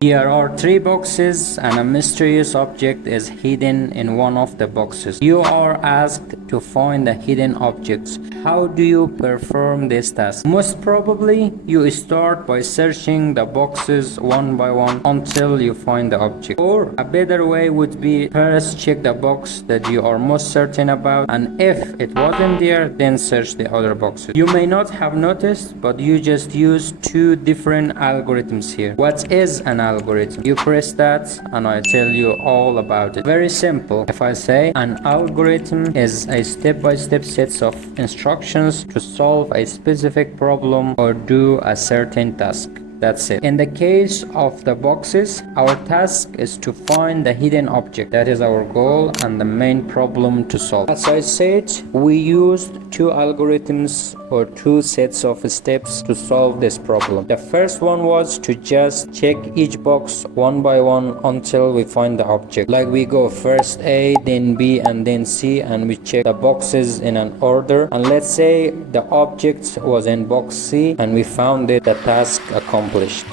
Here are three boxes and a mysterious object is hidden in one of the boxes. You are asked to find the hidden objects. How do you perform this task? Most probably, you start by searching the boxes one by one until you find the object. Or a better way would be first check the box that you are most certain about, and if it wasn't there, then search the other boxes. You may not have noticed, but you just use two different algorithms here. What is an algorithm? You press that and I tell you all about it. Very simple. If I say an algorithm is a step-by-step set of instructions to solve a specific problem or do a certain task. That's it. In the case of the boxes, our task is to find the hidden object. That is our goal and the main problem to solve. As I said, we used two algorithms or two sets of steps to solve this problem. The first one was to just check each box one by one until we find the object. Like we go first A, then B, and then C, and we check the boxes in an order. And let's say the object was in box C and we found it, the task accomplished.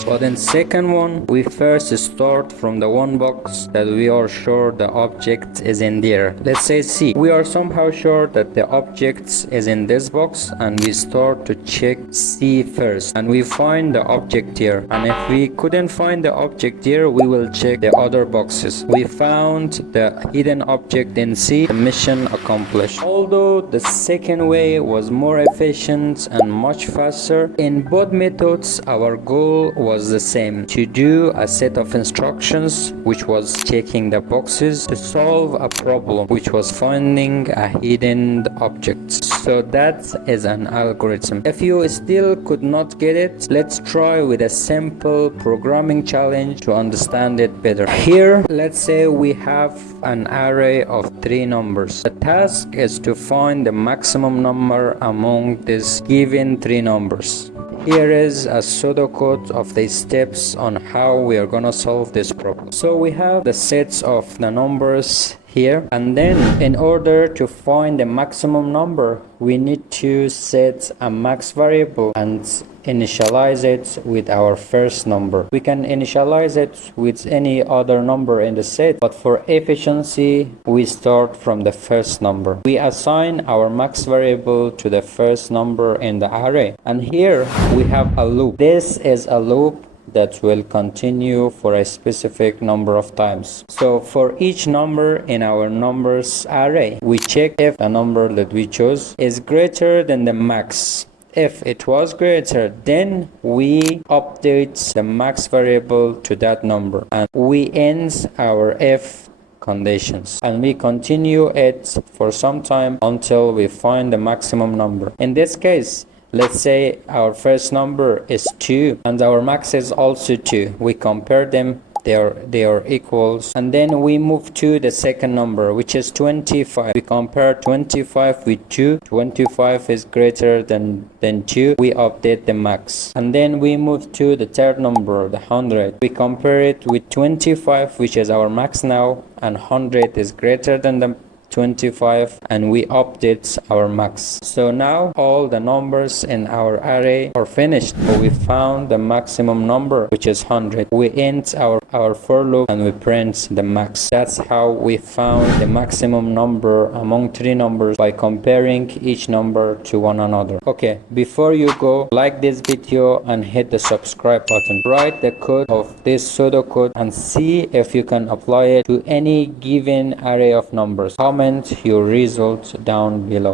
But in second one, we first start from the one box that we are sure the object is in there. Let's say C. We are somehow sure that the object is in this box, and we start to check C first, and we find the object here. And if we couldn't find the object here, we will check the other boxes. We found the hidden object in C, the mission accomplished. Although the second way was more efficient and much faster, in both methods our goal was the same: to do a set of instructions, which was checking the boxes, to solve a problem, which was finding a hidden object. So that is an algorithm. If you still could not get it, let's try with a simple programming challenge to understand it better. Here, let's say we have an array of three numbers. The task is to find the maximum number among these given three numbers. Here is a pseudocode of the steps on how we are gonna solve this problem. So we have the sets of the numbers here, and then in order to find the maximum number, we need to set a max variable and initialize it with our first number. We can initialize it with any other number in the set, but for efficiency we start from the first number. We assign our max variable to the first number in the array, and here we have a loop. This is a loop that will continue for a specific number of times. So for each number in our numbers array, we check if the number that we chose is greater than the max. If it was greater, then we update the max variable to that number, and we end our if conditions, and we continue it for some time until we find the maximum number. In this case, let's say our first number is 2 and our max is also 2. We compare them, they are equals, and then we move to the second number, which is 25. We compare 25 with 2. 25 is greater than 2. We update the max, and then we move to the third number, the 100. We compare it with 25, which is our max now, and 100 is greater than the 25, and we update our max. So now all the numbers in our array are finished. So we found the maximum number, which is 100. We end our for loop and we print the max. That's how we found the maximum number among three numbers by comparing each number to one another. Okay, before you go, like this video and hit the subscribe button. Write the code of this pseudocode and see if you can apply it to any given array of numbers. Comment your results down below.